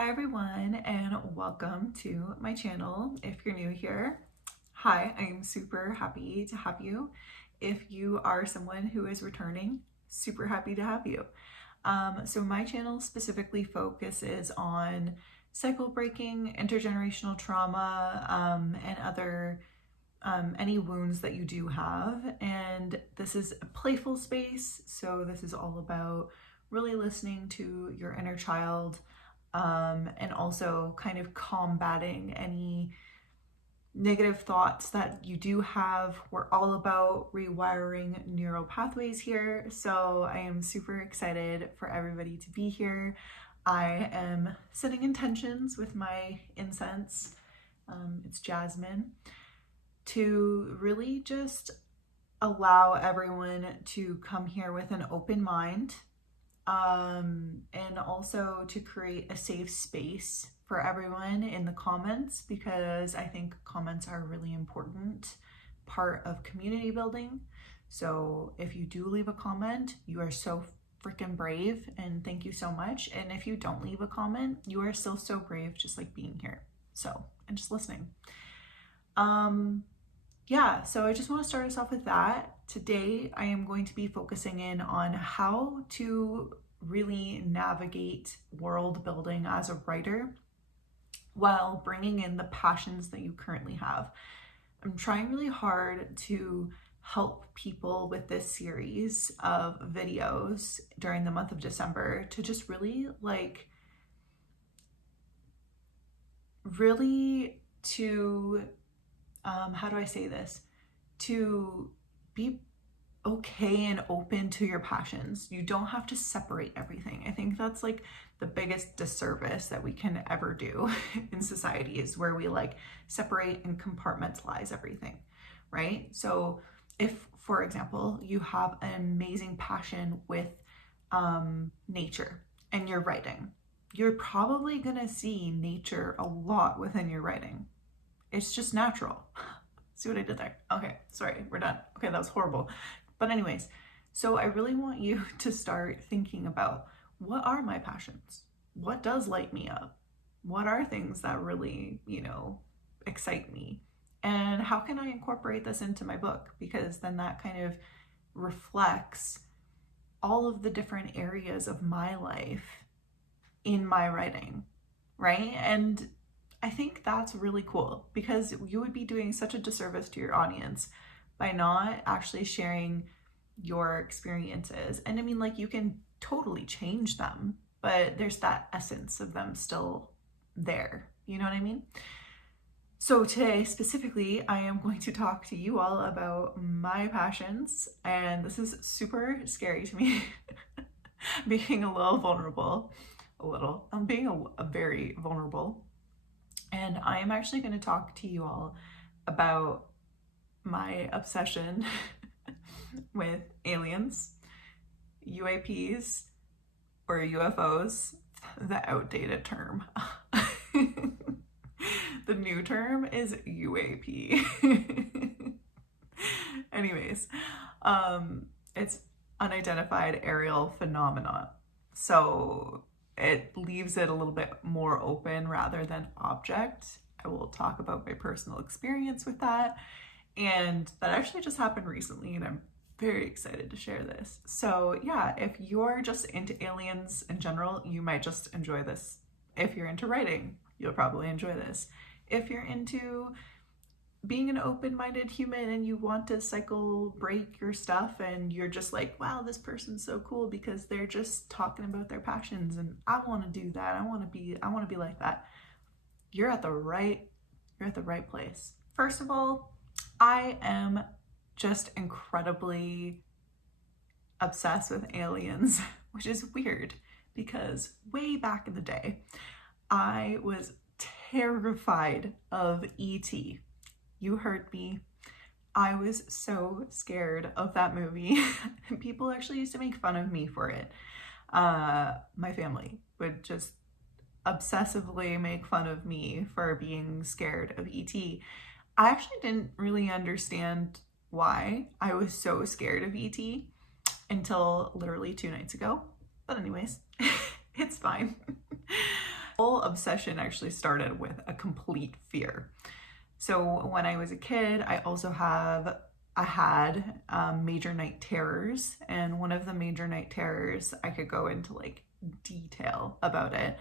Hi everyone, and welcome to my channel. If you're new here, hi, I'm super happy to have you. If you are someone who is returning, super happy to have you. So my channel specifically focuses on cycle breaking, intergenerational trauma, and other any wounds that you do have. And this is a playful space, so this is all about really listening to your inner child, and also kind of combating any negative thoughts that you do have. We're all about rewiring neural pathways here, so I am super excited for everybody to be here. I am setting intentions with my incense, it's jasmine, to really just allow everyone to come here with an open mind, and also to create a safe space for everyone in the comments, because I think comments are a really important part of community building. So if you do leave a comment, you are so freaking brave, and thank you so much. And if you don't leave a comment, you are still so brave, just like being here. So, and just listening. Yeah, so I just want to start us off with that. Today, I am going to be focusing in on how to really navigate world building as a writer while bringing in the passions that you currently have. I'm trying really hard to help people with this series of videos during the month of December to just really to how do I say this? To be okay and open to your passions. You don't have to separate everything. I think that's like the biggest disservice that we can ever do in society, is where we separate and compartmentalize everything, right? So if, for example, you have an amazing passion with nature and you're writing, you're probably gonna see nature a lot within your writing. It's just natural. See what I did there? Okay, sorry, we're done. Okay, that was horrible. But anyways, so I really want you to start thinking about, what are my passions? What does light me up? What are things that really, excite me? And how can I incorporate this into my book? Because then that kind of reflects all of the different areas of my life in my writing, right? And I think that's really cool, because you would be doing such a disservice to your audience by not actually sharing your experiences. And I mean, you can totally change them, but there's that essence of them still there. You know what I mean? So today specifically, I am going to talk to you all about my passions, and this is super scary to me. Being a little vulnerable, I'm being a very vulnerable. And I am actually going to talk to you all about my obsession with aliens, UAPs, or UFOs, the outdated term. The new term is UAP. Anyways, it's unidentified aerial phenomenon. So it leaves it a little bit more open rather than object. I will talk about my personal experience with that. And that actually just happened recently, and I'm very excited to share this. So yeah, if you're just into aliens in general, you might just enjoy this. If you're into writing, you'll probably enjoy this. If you're into being an open-minded human and you want to cycle break your stuff, and you're just like, wow, this person's so cool because they're just talking about their passions, and I want to do that. I want to be like that. You're at the right place. First of all, I am just incredibly obsessed with aliens, which is weird because way back in the day, I was terrified of ET. You heard me. I was so scared of that movie. People actually used to make fun of me for it. My family would just obsessively make fun of me for being scared of ET. I actually didn't really understand why I was so scared of ET until literally 2 nights ago. But anyways, it's fine. whole obsession actually started with a complete fear. So when I was a kid, I had major night terrors, and one of the major night terrors, I could go into like detail about it,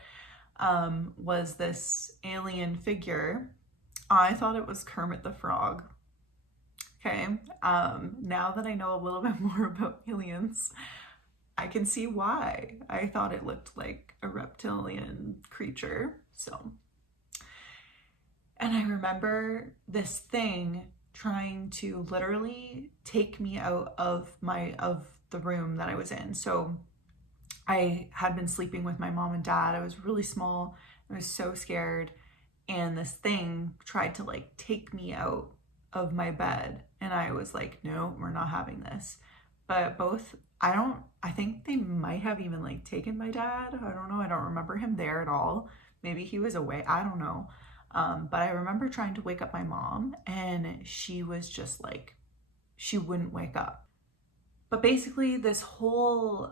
was this alien figure. I thought it was Kermit the Frog. Okay, now that I know a little bit more about aliens, I can see why I thought it looked like a reptilian creature. So, and I remember this thing trying to literally take me out of the room that I was in. So I had been sleeping with my mom and dad. I was really small. I was so scared. And this thing tried to like take me out of my bed. And I was like, no, we're not having this. But I think they might have even like taken my dad. I don't know. I don't remember him there at all. Maybe he was away. I don't know. But I remember trying to wake up my mom, and she was just like, she wouldn't wake up. But basically this whole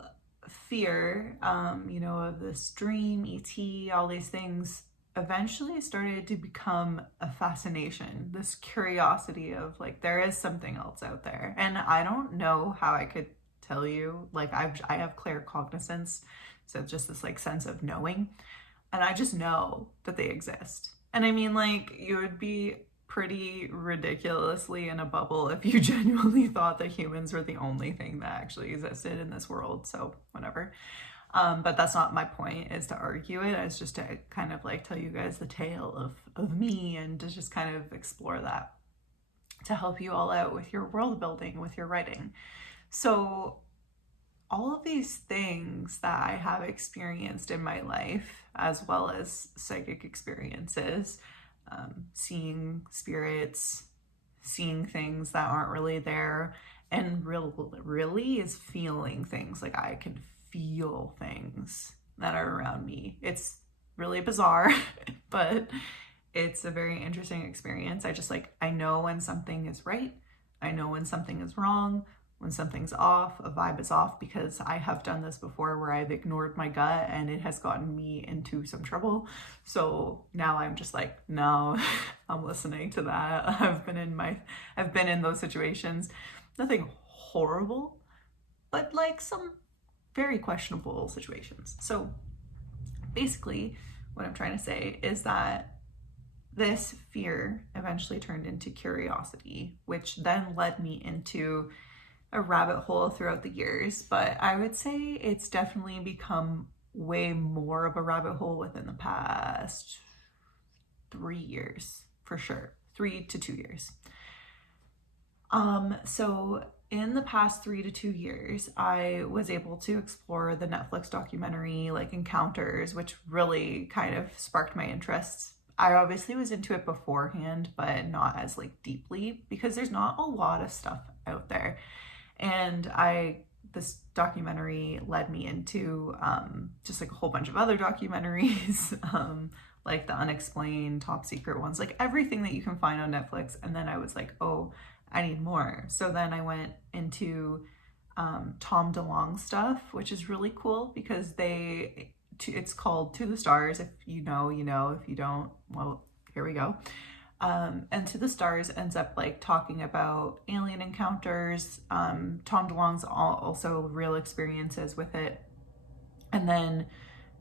fear, of this dream, ET, all these things, eventually started to become a fascination, this curiosity of like, there is something else out there. And I don't know how I could tell you, like I have claircognizance, so it's just this like sense of knowing, and I just know that they exist. And I mean, like, you would be pretty ridiculously in a bubble if you genuinely thought that humans were the only thing that actually existed in this world. So whatever. But that's not my point, is to argue it. It's just to kind of like tell you guys the tale of me, and to just kind of explore that to help you all out with your world building, with your writing. So all of these things that I have experienced in my life, as well as psychic experiences, seeing spirits, seeing things that aren't really there, and really is feeling things. Like, I can feel things that are around me. It's really bizarre, but it's a very interesting experience. I know when something is right. I know when something is wrong. When something's off, a vibe is off, because I have done this before where I've ignored my gut and it has gotten me into some trouble. So now I'm just like, no, I'm listening to that. I've been in those situations. Nothing horrible, but like some very questionable situations. So basically what I'm trying to say is that this fear eventually turned into curiosity, which then led me into a rabbit hole throughout the years. But I would say it's definitely become way more of a rabbit hole within the past 3 years, for sure. 3 to 2 years. So in the past 3 to 2 years, I was able to explore the Netflix documentary, like Encounters, which really kind of sparked my interest. I obviously was into it beforehand, but not as like deeply, because there's not a lot of stuff out there. And this documentary led me into just like a whole bunch of other documentaries, like the unexplained, top secret ones, like everything that you can find on Netflix. And then I was like, oh, I need more. So then I went into Tom DeLonge stuff, which is really cool, because it's called To the Stars. If you know, you know. If you don't, well, here we go. And To the Stars ends up like talking about alien encounters, Tom DeLonge's also real experiences with it, and then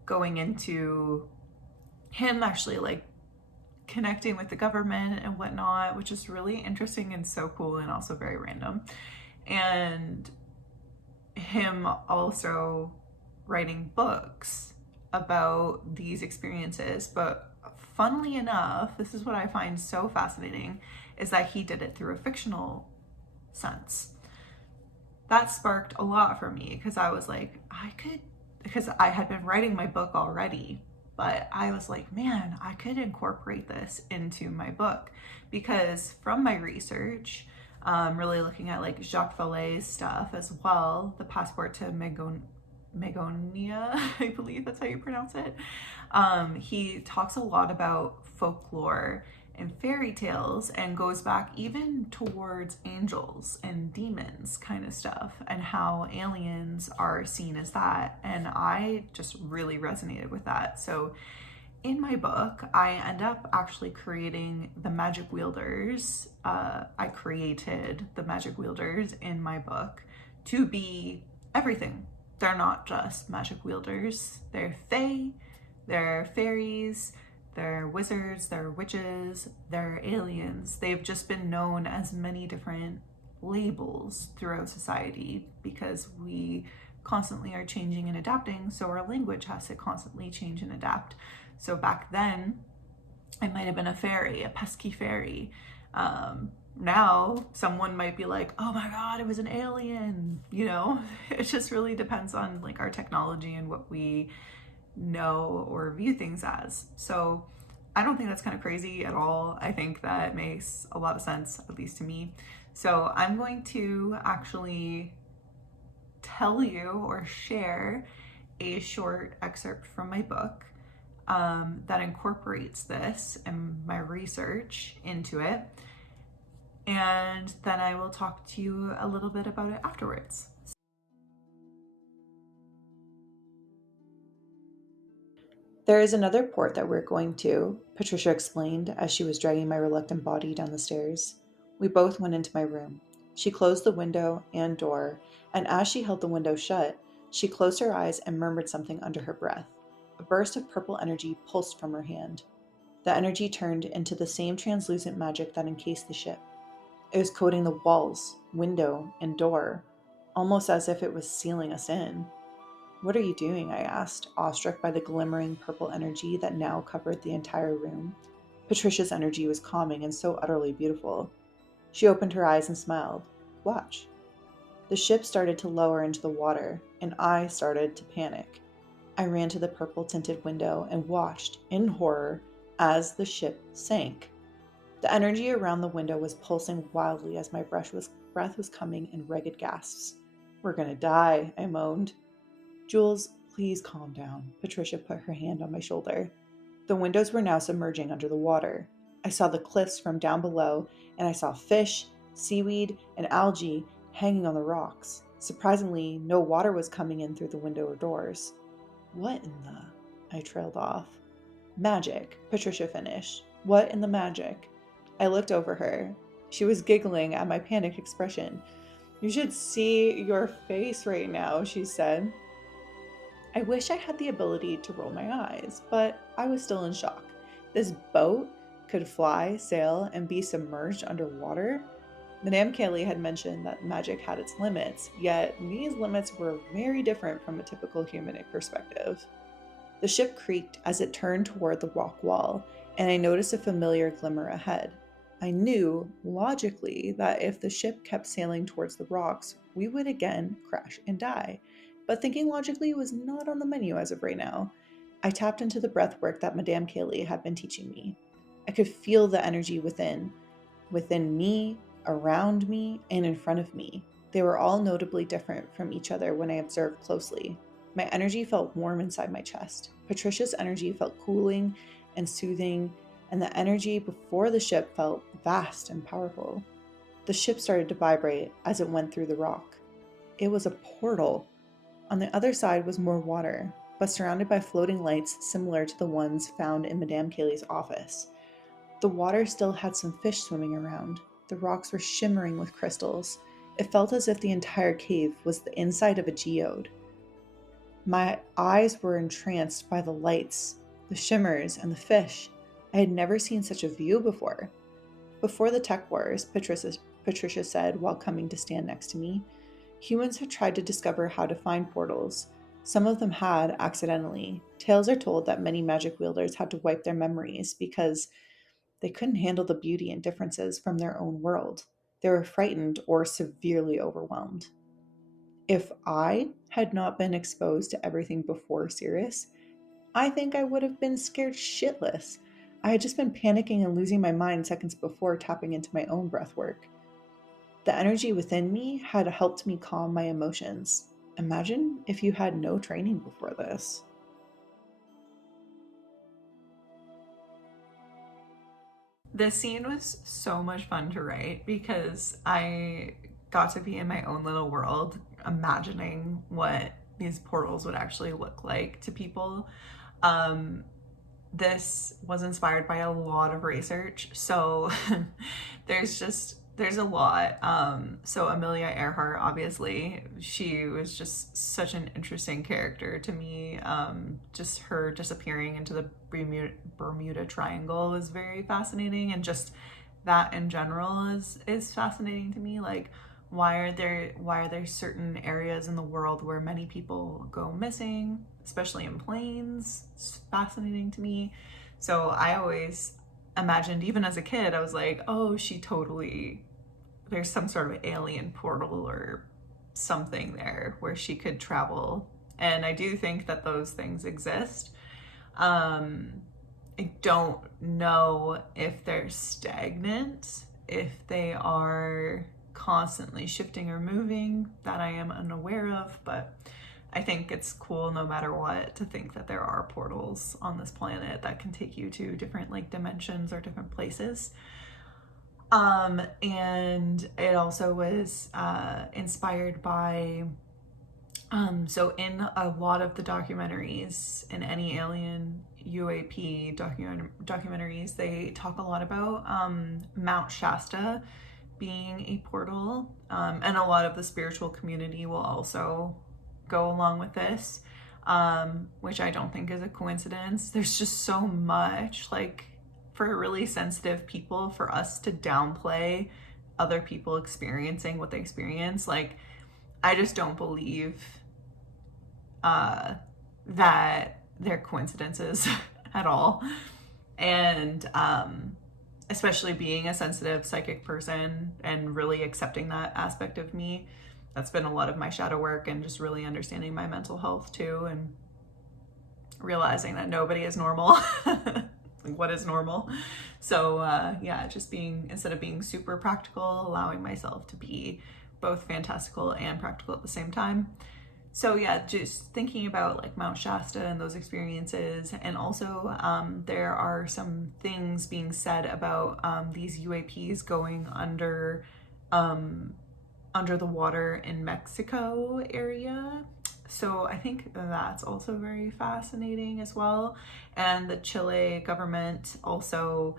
going into him actually like connecting with the government and whatnot, which is really interesting and so cool, and also very random. And him also writing books about these experiences. But funnily enough, this is what I find so fascinating, is that he did it through a fictional sense. That sparked a lot for me, because I was like, because I had been writing my book already, but I was like, man, I could incorporate this into my book, because from my research, really looking at like Jacques Vallée's stuff as well, The Passport to Magonia, I believe that's how you pronounce it. He talks a lot about folklore and fairy tales, and goes back even towards angels and demons kind of stuff, and how aliens are seen as that. And I just really resonated with that. So in my book, I end up actually creating the magic wielders. I created the magic wielders in my book to be everything. They're not just magic wielders. They're fae, they're fairies, they're wizards, they're witches, they're aliens. They've just been known as many different labels throughout society because we constantly are changing and adapting, so our language has to constantly change and adapt. So back then, I might have been a fairy, a pesky fairy. Now, someone might be like, oh my God, it was an alien, you know? It just really depends on like our technology and what we know or view things as. So I don't think that's kind of crazy at all. I think that makes a lot of sense, at least to me. So I'm going to actually tell you or share a short excerpt from my book that incorporates this and my research into it. And then I will talk to you a little bit about it afterwards. There is another port that we're going to, Patricia explained as she was dragging my reluctant body down the stairs. We both went into my room. She closed the window and door, and as she held the window shut, she closed her eyes and murmured something under her breath. A burst of purple energy pulsed from her hand. The energy turned into the same translucent magic that encased the ship. It was coating the walls, window, and door, almost as if it was sealing us in. "What are you doing?" I asked, awestruck by the glimmering purple energy that now covered the entire room. Patricia's energy was calming and so utterly beautiful. She opened her eyes and smiled. "Watch." The ship started to lower into the water, and I started to panic. I ran to the purple-tinted window and watched, in horror, as the ship sank. The energy around the window was pulsing wildly as my breath was coming in ragged gasps. "We're gonna die," I moaned. "Jules, please calm down." Patricia put her hand on my shoulder. The windows were now submerging under the water. I saw the cliffs from down below, and I saw fish, seaweed, and algae hanging on the rocks. Surprisingly, no water was coming in through the window or doors. "What in the—" I trailed off. "Magic," Patricia finished. "What in the magic?" I looked over her. She was giggling at my panicked expression. "You should see your face right now," she said. I wish I had the ability to roll my eyes, but I was still in shock. This boat could fly, sail, and be submerged underwater? Madame Kelly had mentioned that magic had its limits, yet these limits were very different from a typical human perspective. The ship creaked as it turned toward the rock wall, and I noticed a familiar glimmer ahead. I knew, logically, that if the ship kept sailing towards the rocks, we would again crash and die. But thinking logically was not on the menu as of right now. I tapped into the breath work that Madame Kaylee had been teaching me. I could feel the energy within me, around me, and in front of me. They were all notably different from each other when I observed closely. My energy felt warm inside my chest. Patricia's energy felt cooling and soothing, and the energy before the ship felt vast and powerful. The ship started to vibrate as it went through the rock. It was a portal. On the other side was more water, but surrounded by floating lights similar to the ones found in Madame Kaylee's office. The water still had some fish swimming around. The rocks were shimmering with crystals. It felt as if the entire cave was the inside of a geode. My eyes were entranced by the lights, the shimmers, and the fish. I had never seen such a view before. "Before the tech wars," Patricia said while coming to stand next to me, "humans had tried to discover how to find portals. Some of them had, accidentally. Tales are told that many magic wielders had to wipe their memories because they couldn't handle the beauty and differences from their own world. They were frightened or severely overwhelmed. If I had not been exposed to everything before Sirius, I think I would have been scared shitless. I had just been panicking and losing my mind seconds before tapping into my own breath work. The energy within me had helped me calm my emotions. Imagine if you had no training before this." This scene was so much fun to write because I got to be in my own little world, imagining what these portals would actually look like to people. this was inspired by a lot of research. So there's a lot. So Amelia Earhart, obviously, she was just such an interesting character to me. Just her disappearing into the Bermuda Triangle is very fascinating, and just that in general is fascinating to me. Like, why are there certain areas in the world where many people go missing, especially in planes? It's fascinating to me. So I always imagined, even as a kid, I was like, oh, there's some sort of alien portal or something there where she could travel. And I do think that those things exist. I don't know if they're stagnant, if they are constantly shifting or moving, that I am unaware of, but I think it's cool no matter what to think that there are portals on this planet that can take you to different like dimensions or different places. And it also was inspired by so in a lot of the documentaries, in any alien UAP documentaries, they talk a lot about Mount Shasta being a portal, and a lot of the spiritual community will also go along with this, which I don't think is a coincidence. There's just so much, like, for really sensitive people, for us to downplay other people experiencing what they experience. Like, I just don't believe that they're coincidences at all. And especially being a sensitive psychic person and really accepting that aspect of me, that's been a lot of my shadow work, and just really understanding my mental health too, and realizing that nobody is normal. Like, what is normal? So yeah, just instead of being super practical, allowing myself to be both fantastical and practical at the same time. So yeah, just thinking about like Mount Shasta and those experiences. And also there are some things being said about these UAPs going under the water in Mexico area. So I think that's also very fascinating as well. And the Chile government also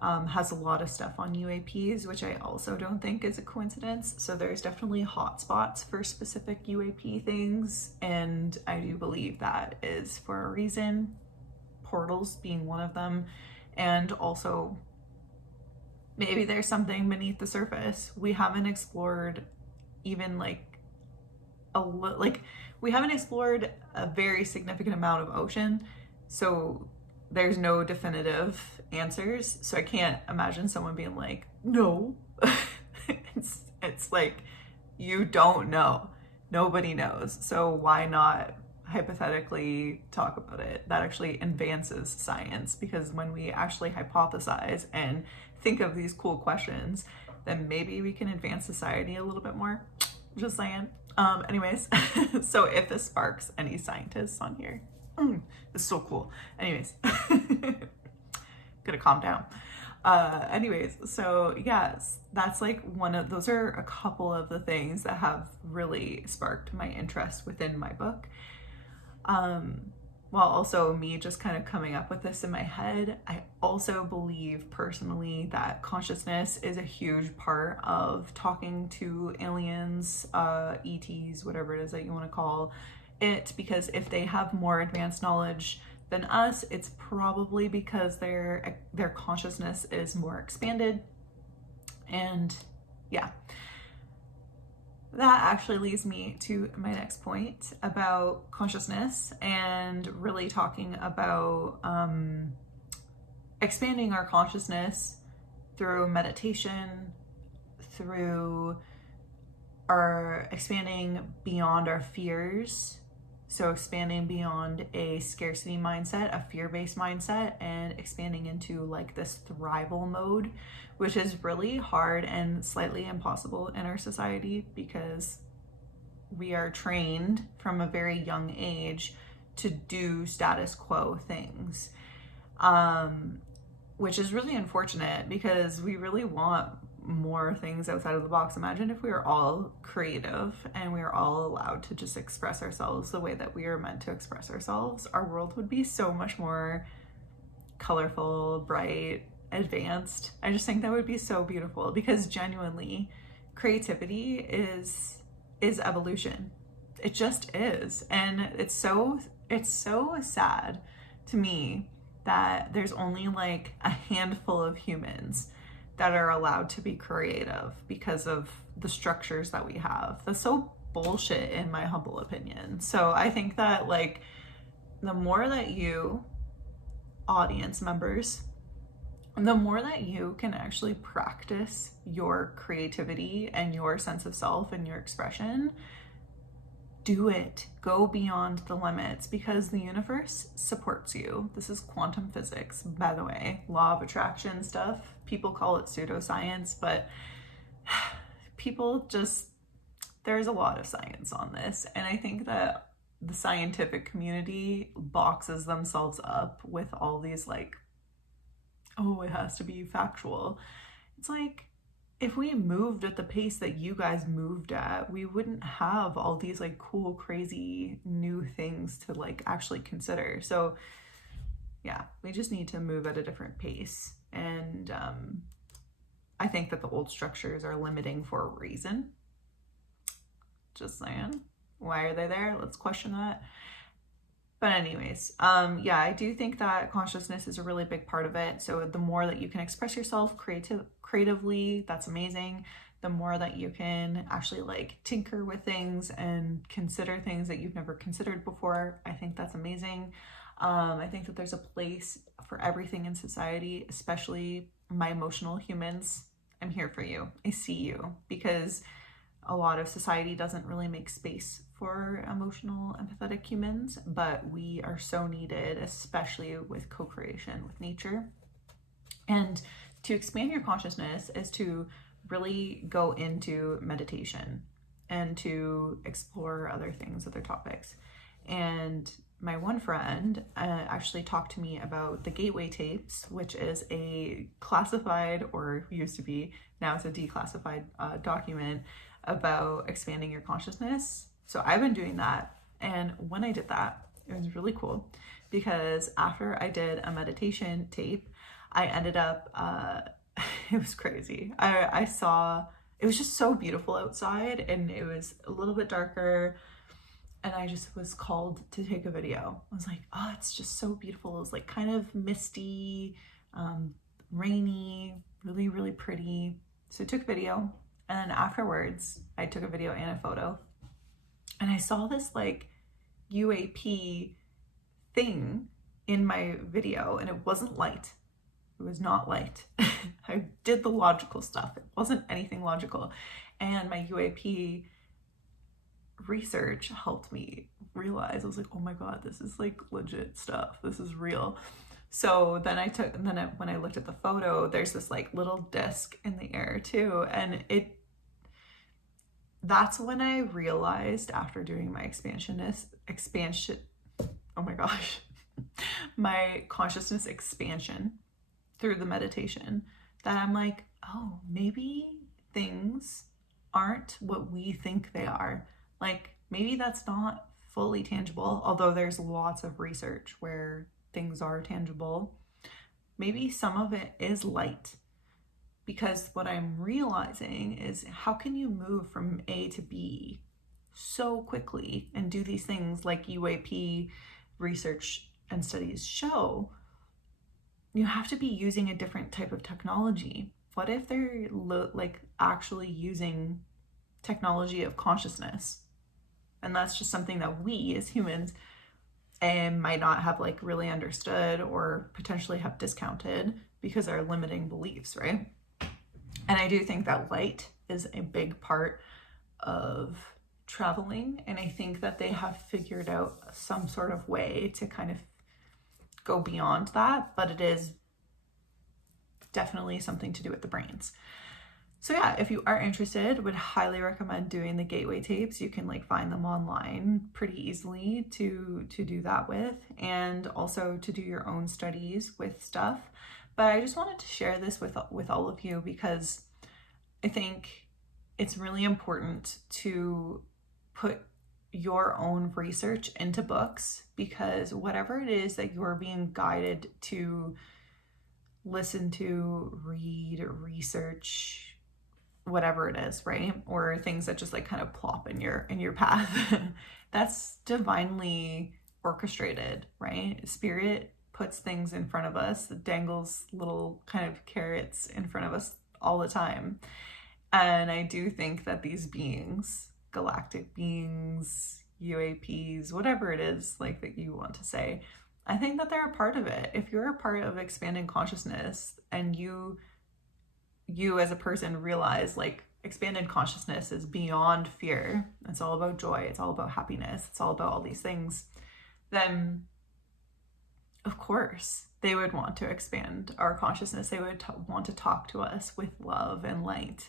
has a lot of stuff on UAPs, which I also don't think is a coincidence. So there's definitely hotspots for specific UAP things, and I do believe that is for a reason, portals being one of them. And also maybe there's something beneath the surface. We haven't explored even we haven't explored a very significant amount of ocean, so there's no definitive answers. So I can't imagine someone being like, no. It's like, you don't know. Nobody knows. So why not hypothetically talk about it? That actually advances science, because when we actually hypothesize and think of these cool questions, then maybe we can advance society a little bit more. Just saying. Anyways, so if this sparks any scientists on here, it's so cool. Anyways, gonna calm down. Anyways, so yes, that's like those are a couple of the things that have really sparked my interest within my book. While also me just kind of coming up with this in my head, I also believe personally that consciousness is a huge part of talking to aliens, ETs, whatever it is that you want to call it, because if they have more advanced knowledge than us, it's probably because their consciousness is more expanded. And yeah, that actually leads me to my next point about consciousness, and really talking about expanding our consciousness through meditation, through our expanding beyond our fears. So expanding beyond a scarcity mindset, a fear-based mindset, and expanding into like this thrival mode, which is really hard and slightly impossible in our society, because we are trained from a very young age to do status quo things, which is really unfortunate, because we really want more things outside of the box. Imagine if we were all creative and we were all allowed to just express ourselves the way that we are meant to express ourselves. Our world would be so much more colorful, bright, advanced. I just think that would be so beautiful, because genuinely creativity is evolution. It just is. And it's so sad to me that there's only like a handful of humans that are allowed to be creative because of the structures that we have. That's so bullshit, in my humble opinion. So I think that, like, the more that you, audience members, the more that you can actually practice your creativity and your sense of self and your expression, do it. Go beyond the limits, because the universe supports you. This is quantum physics, by the way, law of attraction stuff. People call it pseudoscience, but people just, there's a lot of science on this. And I think that the scientific community boxes themselves up with all these, like, oh, it has to be factual. It's like, if we moved at the pace that you guys moved at, we wouldn't have all these like cool, crazy new things to like actually consider. So yeah, we just need to move at a different pace. And I think that the old structures are limiting for a reason. Just saying. Why are they there? Let's question that. But anyways, yeah, I do think that consciousness is a really big part of it. So the more that you can express yourself creatively, that's amazing. The more that you can actually like tinker with things and consider things that you've never considered before, I think that's amazing. I think that there's a place for everything in society, especially my emotional humans. I'm here for you. I see you, because a lot of society doesn't really make space for emotional, empathetic humans, but we are so needed, especially with co-creation with nature. And to expand your consciousness is to really go into meditation and to explore other things, other topics. And my one friend actually talked to me about the Gateway tapes, which is a classified, or used to be, now it's a declassified document about expanding your consciousness. So I've been doing that. And when I did that, it was really cool, because after I did a meditation tape, I ended up, it was crazy. I saw, it was just so beautiful outside, and it was a little bit darker, and I just was called to take a video. I was like, oh, it's just so beautiful. It was like kind of misty, rainy, really, really pretty. So I took a video, and then afterwards I took a video and a photo, and I saw this like UAP thing in my video, and it wasn't light. It was not light. I did the logical stuff. It wasn't anything logical. And my UAP research helped me realize, I was like, oh my God, this is like legit stuff. This is real. So then when I looked at the photo, there's this like little disc in the air too. And that's when I realized, after doing my oh my gosh, my consciousness expansion through the meditation, that I'm like, oh, maybe things aren't what we think they are. Like, maybe that's not fully tangible, although there's lots of research where things are tangible. Maybe some of it is light, because what I'm realizing is, how can you move from A to B so quickly and do these things like UAP research and studies show? You have to be using a different type of technology. What if they're like actually using technology of consciousness? And that's just something that we as humans might not have like really understood, or potentially have discounted because our limiting beliefs, right? And I do think that light is a big part of traveling. And I think that they have figured out some sort of way to kind of go beyond that, but it is definitely something to do with the brains. So yeah, if you are interested, would highly recommend doing the Gateway tapes. You can like find them online pretty easily to do that with, and also to do your own studies with stuff. But I just wanted to share this with all of you, because I think it's really important to put your own research into books, because whatever it is that you're being guided to listen to, read, research, whatever it is, right? Or things that just like kind of plop in your path, that's divinely orchestrated, right? Spirit puts things in front of us, dangles little kind of carrots in front of us all the time. And I do think that these beings, galactic beings, UAPs, whatever it is like that you want to say, I think that they're a part of it. If you're a part of expanding consciousness, and you as a person realize like expanded consciousness is beyond fear, it's all about joy, it's all about happiness, it's all about all these things, then of course they would want to expand our consciousness. They would want to talk to us with love and light,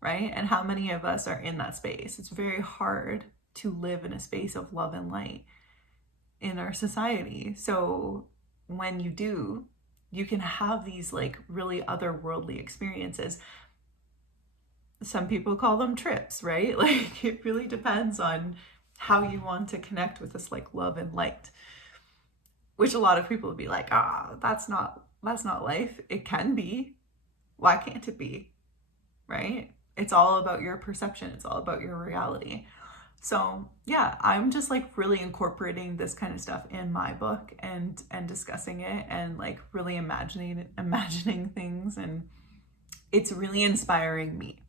right? And how many of us are in that space? It's very hard to live in a space of love and light in our society. So when you do, you can have these like really otherworldly experiences. Some people call them trips, right? Like it really depends on how you want to connect with this like love and light, which a lot of people would be like, that's not life. It can be. Why can't it be? Right? It's all about your perception. It's all about your reality. So yeah, I'm just like really incorporating this kind of stuff in my book and discussing it and like really imagining things, and it's really inspiring me.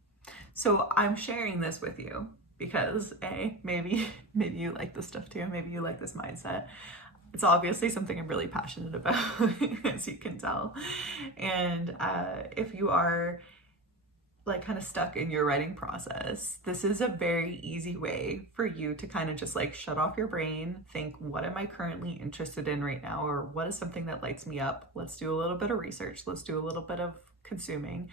So I'm sharing this with you because maybe you like this stuff too. Maybe you like this mindset. It's obviously something I'm really passionate about, as you can tell. And if you are like kind of stuck in your writing process, this is a very easy way for you to kind of just like shut off your brain, think, what am I currently interested in right now? Or what is something that lights me up? Let's do a little bit of research. Let's do a little bit of consuming.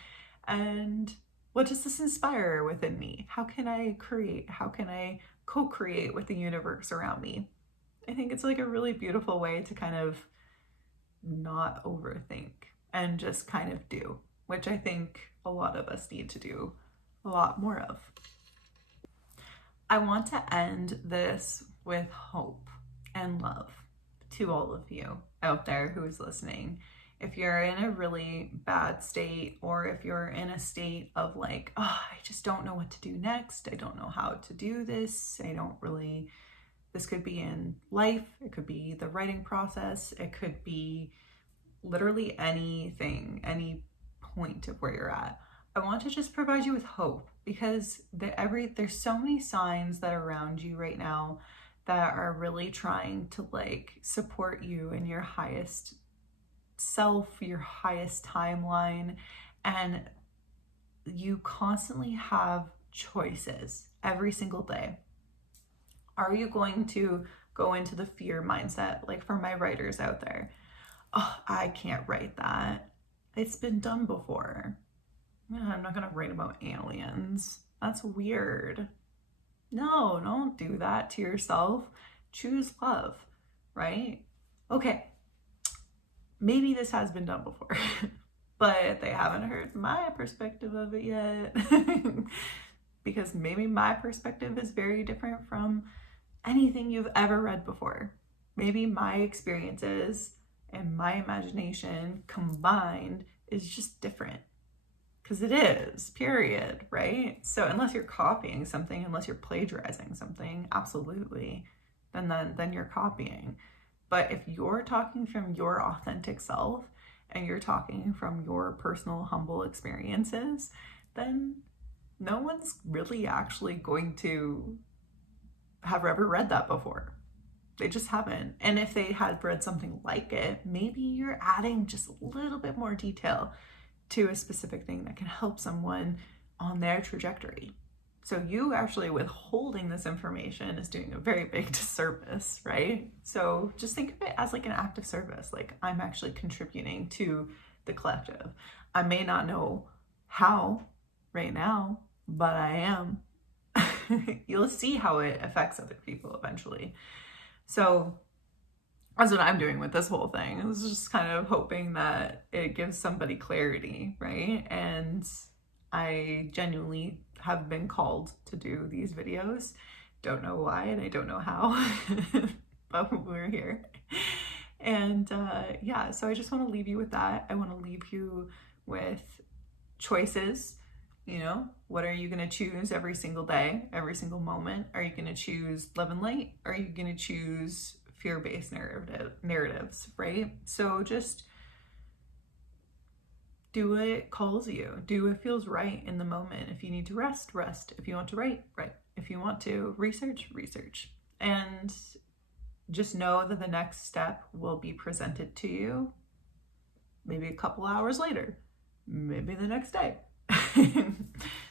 And what does this inspire within me? How can I create? How can I co-create with the universe around me? I think it's like a really beautiful way to kind of not overthink and just kind of do, which I think a lot of us need to do a lot more of. I want to end this with hope and love to all of you out there who is listening. If you're in a really bad state, or if you're in a state of like, I just don't know what to do next, I don't know how to do this, this could be in life, it could be the writing process, it could be literally anything, any point of where you're at. I want to just provide you with hope, because there's so many signs that are around you right now that are really trying to like support you in your highest self, your highest timeline, and you constantly have choices every single day. Are you going to go into the fear mindset, like for my writers out there? I can't write that. It's been done before. I'm not gonna write about aliens. That's weird. No, don't do that to yourself. Choose love, right? Okay, maybe this has been done before, but they haven't heard my perspective of it yet. Because maybe my perspective is very different from anything you've ever read before. Maybe my experiences and my imagination combined is just different, because it is, period, right? So unless you're copying something, unless you're plagiarizing something, absolutely, then you're copying. But if you're talking from your authentic self and you're talking from your personal humble experiences, then no one's really actually going to have ever read that before. They just haven't. And if they had read something like it, maybe you're adding just a little bit more detail to a specific thing that can help someone on their trajectory. So you actually withholding this information is doing a very big disservice, right? So just think of it as like an act of service. Like, I'm actually contributing to the collective. I may not know how right now, but I am. You'll see how it affects other people eventually. So that's what I'm doing with this whole thing. I was just kind of hoping that it gives somebody clarity, right? And I genuinely have been called to do these videos Don't know why and I don't know how, but we're here. And yeah, so I just want to leave you with that. I want to leave you with choices. You know, what are you going to choose every single day, every single moment? Are you going to choose love and light? Are you going to choose fear-based narratives, right? So just do what calls you. Do what feels right in the moment. If you need to rest, rest. If you want to write, write. If you want to research, research. And just know that the next step will be presented to you maybe a couple hours later, maybe the next day.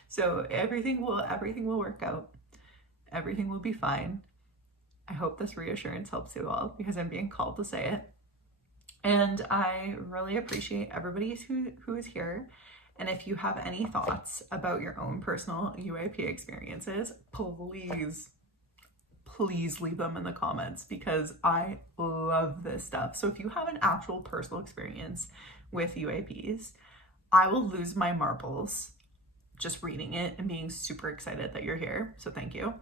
So everything will work out. Everything will be fine. I hope this reassurance helps you all because I'm being called to say it. And I really appreciate everybody who is here. And if you have any thoughts about your own personal UAP experiences, please leave them in the comments because I love this stuff. So if you have an actual personal experience with UAPs, I will lose my marbles just reading it and being super excited that you're here. So thank you.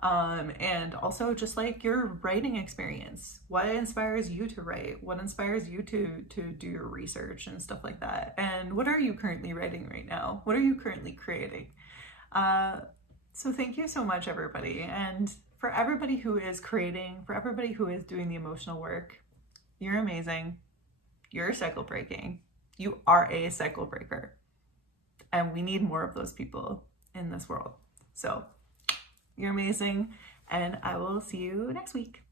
And also just like your writing experience. What inspires you to write? What inspires you to do your research and stuff like that? And what are you currently writing right now? What are you currently creating? So thank you so much, everybody. And for everybody who is creating, for everybody who is doing the emotional work, you're amazing. You're cycle breaking. You are a cycle breaker. And we need more of those people in this world. So you're amazing. And I will see you next week.